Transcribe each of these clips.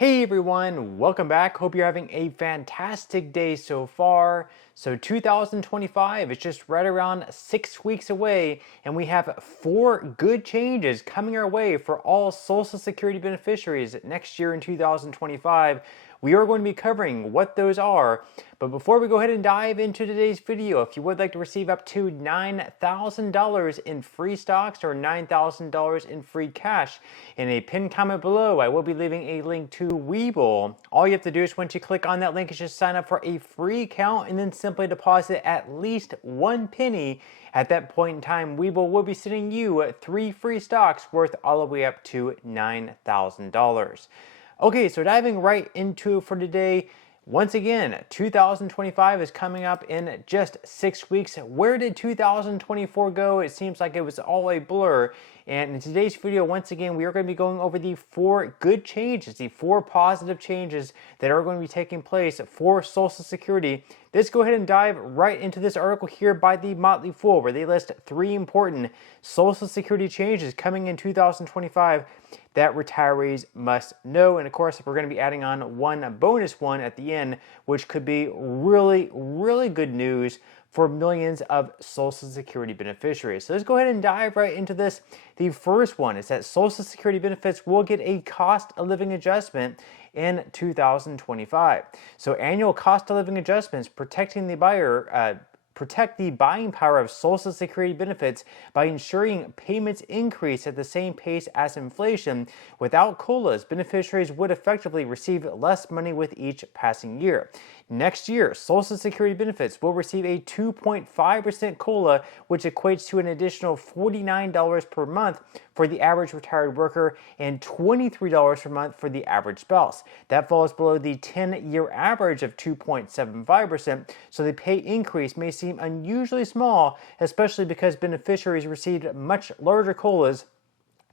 Hey everyone, welcome back. Hope you're having a fantastic day so far. So 2025 is just right around 6 weeks away, and we have 4 good changes coming our way for all Social Security beneficiaries next year in 2025. We are going to be covering what those are. But before we go ahead and dive into today's video, if you would like to receive up to $9,000 in free stocks or $9,000 in free cash, in a pinned comment below, I will be leaving a link to Webull. All you have to do is once you click on that link is just sign up for a free account and then simply deposit at least 1 penny. At that point in time, Webull will be sending you 3 free stocks worth all the way up to $9,000. Okay, so diving right into it for today. Once again, 2025 is coming up in just 6 weeks. Where did 2024 go? It seems like it was all a blur. And in today's video, once again, we are going to be going over the 4 good changes, the 4 positive changes that are going to be taking place for Social Security. Let's go ahead and dive right into this article here by the Motley Fool, where they list 3 important Social Security changes coming in 2025 that retirees must know. And of course, we're going to be adding on one bonus one at the end, which could be really good news for millions of Social Security beneficiaries. So let's go ahead and dive right into this. The first one is that Social Security benefits will get a cost of living adjustment in 2025. So annual cost of living adjustments protect the buying power of Social Security benefits by ensuring payments increase at the same pace as inflation. Without COLAs, beneficiaries would effectively receive less money with each passing year. Next year, Social Security benefits will receive a 2.5% COLA, which equates to an additional $49 per month for the average retired worker and $23 per month for the average spouse. That falls below the 10-year average of 2.75%, so the pay increase may seem unusually small, especially because beneficiaries received much larger COLAs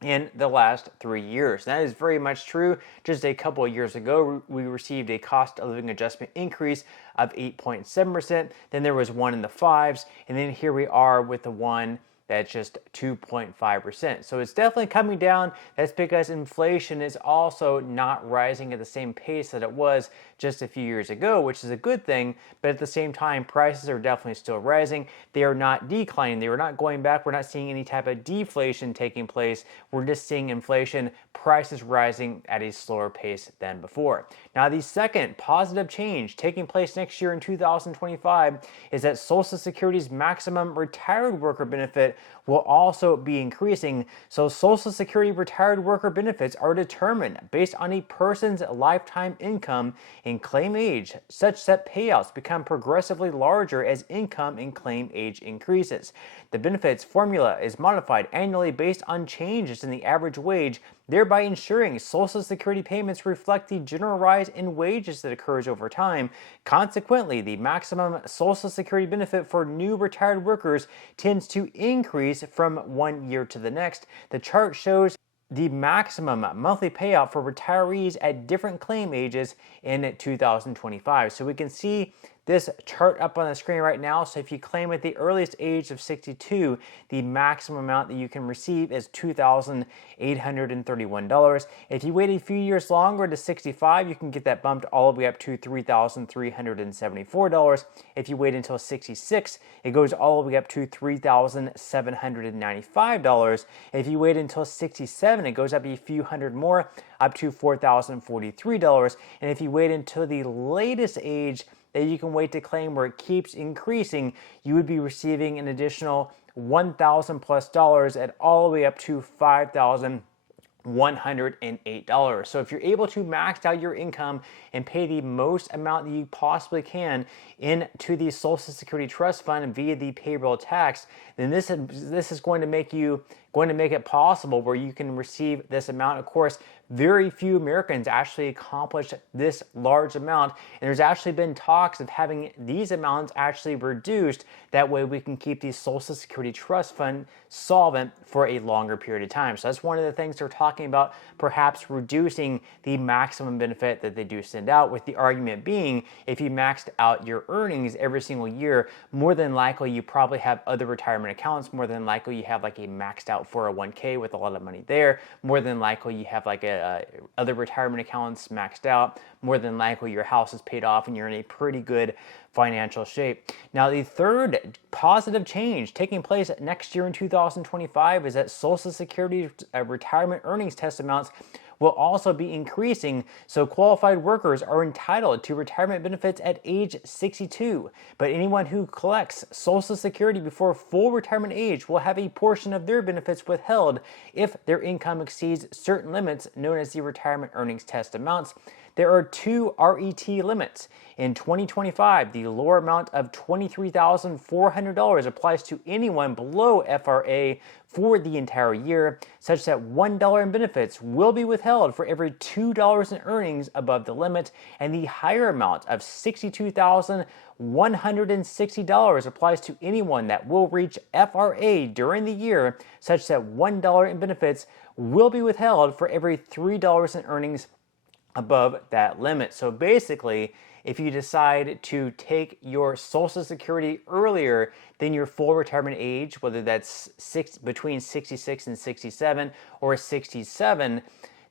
in the last 3 years. That is very much true. Just a couple of years ago, we received a cost of living adjustment increase of 8.7%. Then there was one in the 5s, and then here we are with the one that's just 2.5%. So it's definitely coming down. That's because inflation is also not rising at the same pace that it was just a few years ago, which is a good thing. But at the same time, prices are definitely still rising. They are not declining. They are not going back. We're not seeing any type of deflation taking place. We're just seeing inflation, prices rising at a slower pace than before. Now, the second positive change taking place next year in 2025 is that Social Security's maximum retired worker benefit will also be increasing. So Social Security retired worker benefits are determined based on a person's lifetime income and claim age, such that payouts become progressively larger as income and claim age increases. The benefits formula is modified annually based on changes in the average wage, thereby ensuring Social Security payments reflect the general rise in wages that occurs over time. Consequently, the maximum Social Security benefit for new retired workers tends to increase from one year to the next. The chart shows the maximum monthly payout for retirees at different claim ages in 2025. So we can see this chart up on the screen right now. So if you claim at the earliest age of 62, the maximum amount that you can receive is $2,831. If you wait a few years longer to 65, you can get that bumped all the way up to $3,374. If you wait until 66, it goes all the way up to $3,795. If you wait until 67, it goes up a few hundred more, up to $4,043. And if you wait until the latest age that you can wait to claim, where it keeps increasing, you would be receiving an additional $1,000+ at all the way up to $5,108. So if you're able to max out your income and pay the most amount that you possibly can into the Social Security Trust Fund via the payroll tax, then this is going to make it possible where you can receive this amount. Of course, very few Americans actually accomplish this large amount, and there's actually been talks of having these amounts actually reduced. That way we can keep the Social Security Trust Fund solvent for a longer period of time. So that's one of the things they're talking about, perhaps reducing the maximum benefit that they do send out, with the argument being, if you maxed out your earnings every single year, more than likely you probably have other retirement accounts. More than likely you have like a maxed out 401k with a lot of money there. More than likely you have like a other retirement accounts maxed out, more than likely your house is paid off and you're in a pretty good financial shape. Now, the third positive change taking place next year in 2025 is that Social Security retirement earnings test amounts will also be increasing, so qualified workers are entitled to retirement benefits at age 62. But anyone who collects Social Security before full retirement age will have a portion of their benefits withheld if their income exceeds certain limits known as the retirement earnings test amounts. There are two RET limits. In 2025, the lower amount of $23,400 applies to anyone below FRA for the entire year, such that $1 in benefits will be withheld for every $2 in earnings above the limit, and the higher amount of $62,160 applies to anyone that will reach FRA during the year, such that $1 in benefits will be withheld for every $3 in earnings above that limit. So basically, if you decide to take your Social Security earlier than your full retirement age, whether that's between 66 and 67 or 67,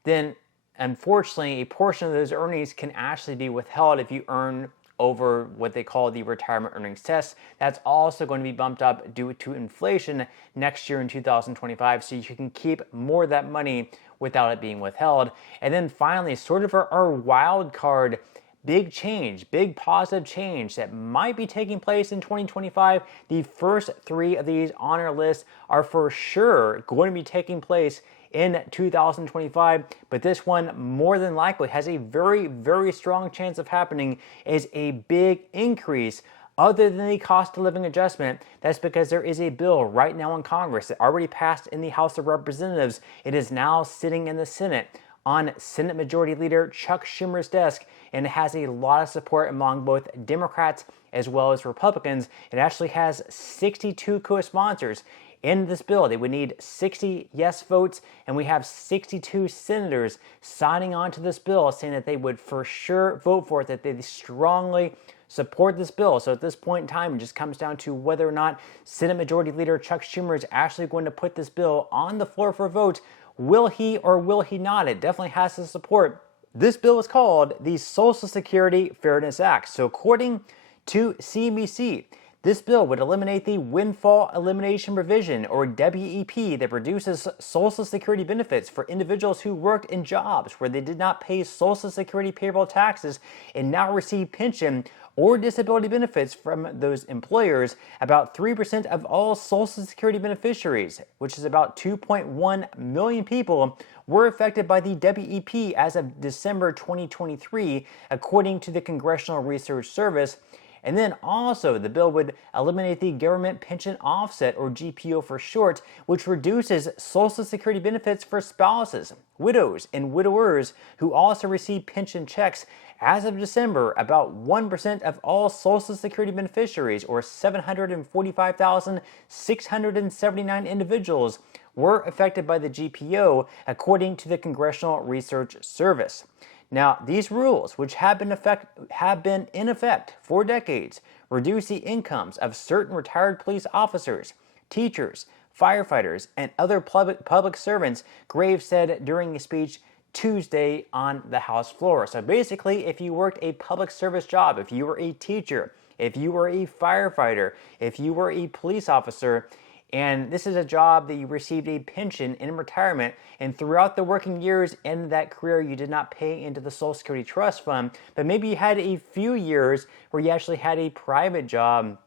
then unfortunately a portion of those earnings can actually be withheld if you earn over what they call the retirement earnings test. That's also going to be bumped up due to inflation next year in 2025, so you can keep more of that money without it being withheld. And then finally, sort of our wild card big change, big positive change that might be taking place in 2025. The first three of these on our list are for sure going to be taking place in 2025, but this one more than likely has a very, very strong chance of happening is a big increase other than the cost of living adjustment. That's because there is a bill right now in Congress that already passed in the House of Representatives. It is now sitting in the Senate on Senate Majority Leader Chuck Schumer's desk, and it has a lot of support among both Democrats as well as Republicans. It actually has 62 co-sponsors in this bill. They would need 60 yes votes, and we have 62 senators signing on to this bill saying that they would for sure vote for it, that they strongly support this bill. So at this point in time, it just comes down to whether or not Senate Majority Leader Chuck Schumer is actually going to put this bill on the floor for a vote. Will he or will he not? It definitely has the support. This bill is called the Social Security Fairness Act. So according to CNBC, this bill would eliminate the windfall elimination provision, or WEP, that reduces Social Security benefits for individuals who worked in jobs where they did not pay Social Security payroll taxes and now receive pension or disability benefits from those employers. About 3% of all Social Security beneficiaries, which is about 2.1 million people, were affected by the WEP as of December 2023, according to the Congressional Research Service. And then also, the bill would eliminate the Government Pension Offset, or GPO for short, which reduces Social Security benefits for spouses, widows, and widowers who also receive pension checks. As of December, about 1% of all Social Security beneficiaries, or 745,679 individuals, were affected by the GPO, according to the Congressional Research Service. Now, these rules, which have been in effect for decades, reduce the incomes of certain retired police officers, teachers, firefighters, and other public servants, Graves said during a speech Tuesday on the House floor. So basically, if you worked a public service job, if you were a teacher, if you were a firefighter, if you were a police officer, and this is a job that you received a pension in retirement, and throughout the working years in that career you did not pay into the Social Security Trust Fund, but maybe you had a few years where you actually had a private job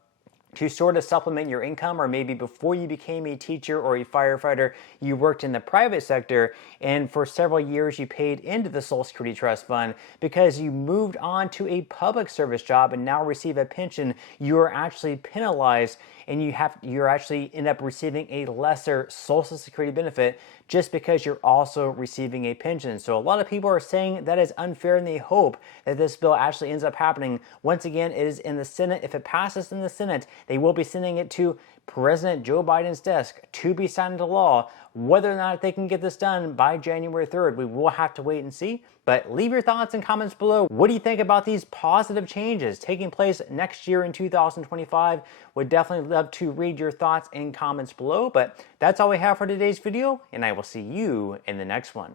to sort of supplement your income, or maybe before you became a teacher or a firefighter, you worked in the private sector, and for several years you paid into the Social Security Trust Fund. Because you moved on to a public service job and now receive a pension, you are actually penalized, and you're actually end up receiving a lesser Social Security benefit just because you're also receiving a pension. So a lot of people are saying that is unfair, and they hope that this bill actually ends up happening. Once again, it is in the Senate. If it passes in the Senate, they will be sending it to President Joe Biden's desk to be signed into law. Whether or not they can get this done by January 3rd, we will have to wait and see. But leave your thoughts and comments below. What do you think about these positive changes taking place next year in 2025? Would definitely love to read your thoughts and comments below. But that's all we have for today's video, and I will see you in the next one.